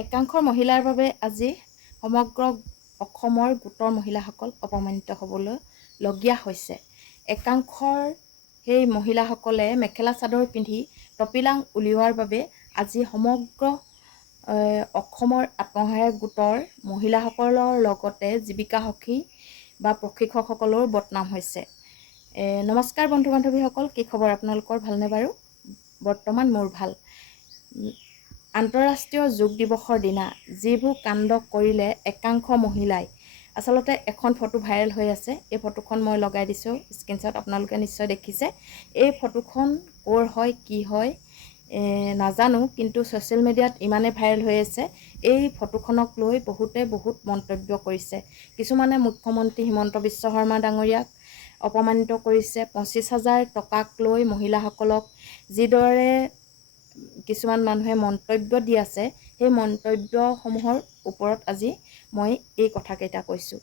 একাংশ মহিলাৰ বাবে আজি সমগ্ৰ অসমৰ গোটৰ মহিলাসকল অপমানিত হ'বলৈ লগীয়া হৈছে। একাংশৰ সেই মহিলাসকলে মেখেলা চাদৰ পিন্ধি টপিলাং উলিওৱাৰ বাবে আজি সমগ্ৰ অসমৰ আত্মসহায়ক গোটৰ মহিলাসকলৰ লগতে জীৱিকা সখী বা প্ৰশিক্ষকসকলৰো বদনাম হৈছে। নমস্কাৰ বন্ধু বান্ধৱীসকল, কি খবৰ আপোনালোকৰ? ভালনে বাৰু? বৰ্তমান মোৰ ভাল। আন্তঃৰাষ্ট্ৰীয় যোগ দিৱসৰ দিনা যিবোৰ কাণ্ড কৰিলে একাংশ মহিলাই, আচলতে এখন ফটো ভাইৰেল হৈ আছে। এই ফটোখন মই লগাই দিছোঁ স্ক্ৰীনশ্বট, আপোনালোকে নিশ্চয় দেখিছে। এই ফটোখন ক'ৰ হয় কি হয় নাজানো, কিন্তু ছ'চিয়েল মিডিয়াত ইমানেই ভাইৰেল হৈ আছে। এই ফটোখনক লৈ বহুত মন্তব্য কৰিছে। কিছুমানে মুখ্যমন্ত্ৰী হিমন্ত বিশ্ব শৰ্মা ডাঙৰীয়াক অপমানিত কৰিছে। 25,000 টকাক লৈ মহিলাসকলক যিদৰে কিছুমান মানুহে মন্তব্য দি আছে, সেই মন্তব্যসমূহৰ ওপৰত আজি মই এই কথাকেইটা কৈছোঁ।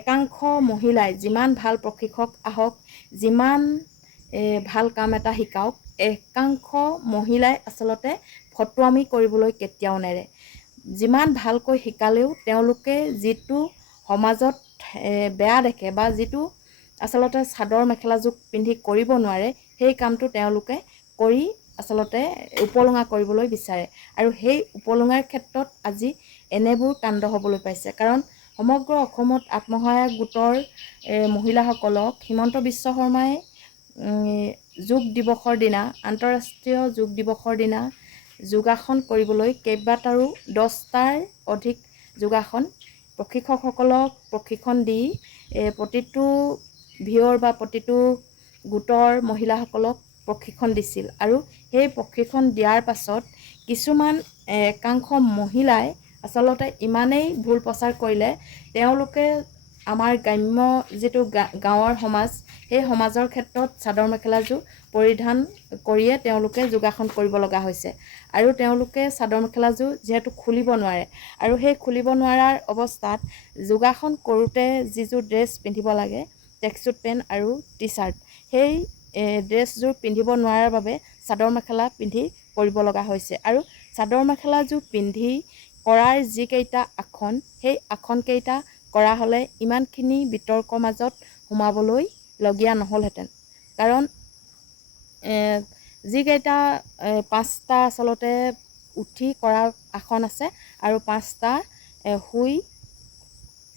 একাংশ মহিলাই যিমান ভাল প্ৰশিক্ষক আহক, যিমান ভাল কাম এটা শিকাওক, একাংশ মহিলাই আচলতে ফটোৱামি কৰিবলৈ কেতিয়াও নেৰে। যিমান ভালকৈ শিকালেও তেওঁলোকে যিটো সমাজত বেয়া দেখে বা যিটো আচলতে চাদৰ মেখেলাযোৰ পিন্ধি কৰিব নোৱাৰে, সেই কামটো তেওঁলোকে কৰি আচলতে উপলুঙা কৰিবলৈ বিচাৰে। আৰু সেই উপলুঙাৰ ক্ষেত্ৰত আজি এনেবোৰ কাণ্ড হ'বলৈ পাইছে। কাৰণ সমগ্ৰ অসমত আত্মসহায়ক গোটৰ মহিলাসকলক হিমন্ত বিশ্ব শৰ্মাই যোগ দিৱসৰ দিনা, আন্তঃৰাষ্ট্ৰীয় যোগ দিৱসৰ দিনা যোগাসন কৰিবলৈ কেইবাটাও 10টাৰ অধিক যোগাসন প্ৰশিক্ষকসকলক প্ৰশিক্ষণ দি প্ৰতিটো ভিঅ'ৰ বা প্ৰতিটো গোটৰ মহিলাসকলক প্ৰশিক্ষণ দিছিল। আৰু সেই প্ৰশিক্ষণ দিয়াৰ পাছত কিছুমান একাংশ মহিলাই আচলতে ইমানেই ভুল প্ৰচাৰ কৰিলে, তেওঁলোকে আমাৰ গ্ৰাম্য যিটো গাঁৱৰ সমাজ, সেই সমাজৰ ক্ষেত্ৰত চাদৰ মেখেলাযোৰ পৰিধান কৰিয়ে তেওঁলোকে যোগাসন কৰিব লগা হৈছে। আৰু তেওঁলোকে চাদৰ মেখেলাযোৰ যিহেতু খুলিব নোৱাৰে, আৰু সেই খুলিব নোৱাৰাৰ অৱস্থাত যোগাসন কৰোঁতে যিযোৰ ড্ৰেছ পিন্ধিব লাগে, ট্ৰেকচুট পেণ্ট আৰু টি চাৰ্ট, সেই ড্ৰেছযোৰ পিন্ধিব নোৱাৰাৰ বাবে চাদৰ মেখেলা পিন্ধি কৰিব লগা হৈছে। আৰু চাদৰ মেখেলাযোৰ পিন্ধি কৰাৰ যিকেইটা আসন, সেই আসনকেইটা কৰা হ'লে ইমানখিনি বিতৰ্কৰ মাজত সোমাবলৈ লগীয়া নহ'লহেঁতেন। কাৰণ যিকেইটা 5টা আচলতে উঠি কৰা আসন আছে আৰু 5টা শুই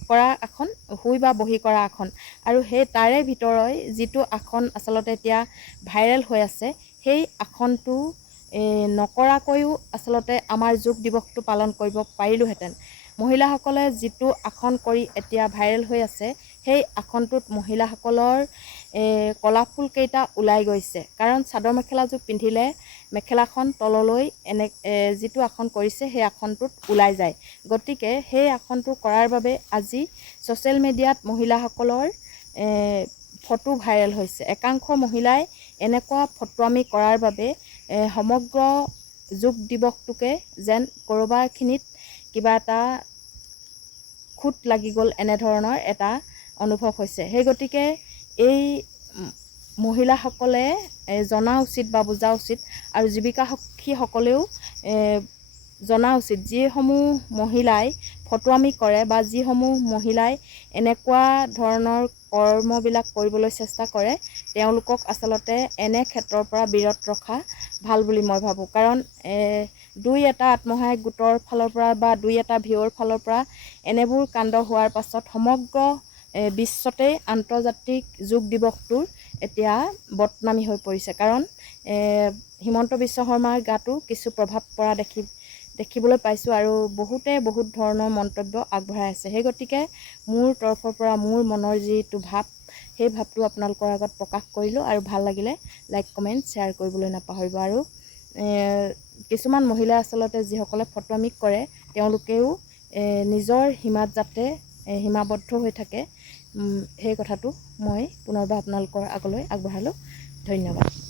কৰা আসন, শুই বা বহি কৰা আসন। আৰু সেই তাৰে ভিতৰই যিটো আসন আচলতে এতিয়া ভাইৰেল হৈ আছে, সেই আসনটো নকৰাকৈও আচলতে আমাৰ যোগ দিৱসটো পালন কৰিব পাৰিলোহেঁতেন। মহিলাসকলে যিটো আসন কৰি এতিয়া ভাইৰেল হৈ আছে, সেই আসনটোত মহিলাসকলৰ কলাফুলকেইটা ওলাই গৈছে। কাৰণ চাদৰ মেখেলাযোৰ পিন্ধিলে মেখেলাখন তললৈ যিটো আসন কৰিছে, সেই আসনটোত ওলাই যায়। গতিকে সেই আসনটো কৰাৰ বাবে আজি ছ'চিয়েল মিডিয়াত মহিলাসকলৰ ফটো ভাইৰেল হৈছে। একাংশ মহিলাই এনেকুৱা ফটোৱামি কৰাৰ বাবে সমগ্ৰ যোগ দিৱসটোকে যেন ক'ৰবাখিনিত কিবা এটা খুঁত লাগি গ'ল, এনেধৰণৰ এটা অনুভৱ হৈছে। সেই গতিকে এই মহিলাসকলে জনা উচিত বা বুজা উচিত, আৰু জীৱিকা সখীসকলেও জনা উচিত, যিসমূহ মহিলাই ফটোৱামি কৰে বা যিসমূহ মহিলাই এনেকুৱা ধৰণৰ কৰ্মবিলাক কৰিবলৈ চেষ্টা কৰে, তেওঁলোকক আচলতে এনে ক্ষেত্ৰৰ পৰা বিৰত ৰখা ভাল বুলি মই ভাবোঁ। কাৰণ 2-এটা আত্মসহায়ক গোটৰ ফালৰ পৰা বা 2-এটা ভিঅ'ৰ ফালৰ পৰা এনেবোৰ কাণ্ড হোৱাৰ পাছত সমগ্ৰ বিশ্বতেই আন্তৰ্জাতিক যোগ দিৱসটোৰ এতিয়া বদনামী হৈ পৰিছে। কাৰণ হিমন্ত বিশ্ব শৰ্মাৰ গাতো কিছু প্ৰভাৱ পৰা দেখিবলৈ পাইছোঁ, আৰু বহুত ধৰণৰ মন্তব্য আগবঢ়াই আছে। সেই গতিকে মোৰ তৰফৰ পৰা মোৰ মনৰ যিটো ভাৱ, সেই ভাৱটো আপোনালোকৰ আগত প্ৰকাশ কৰিলোঁ। আৰু ভাল লাগিলে লাইক, কমেণ্ট, শ্বেয়াৰ কৰিবলৈ নাপাহৰিব। আৰু কিছুমান মহিলাই আচলতে যিসকলে ফটোৱামি কৰে, তেওঁলোকেও নিজৰ সীমাত যাতে সীমাবদ্ধ হৈ থাকে, সেই কথাটো মই পুনৰবাৰ আপোনালোকৰ আগলৈ আগবঢ়ালোঁ। ধন্যবাদ।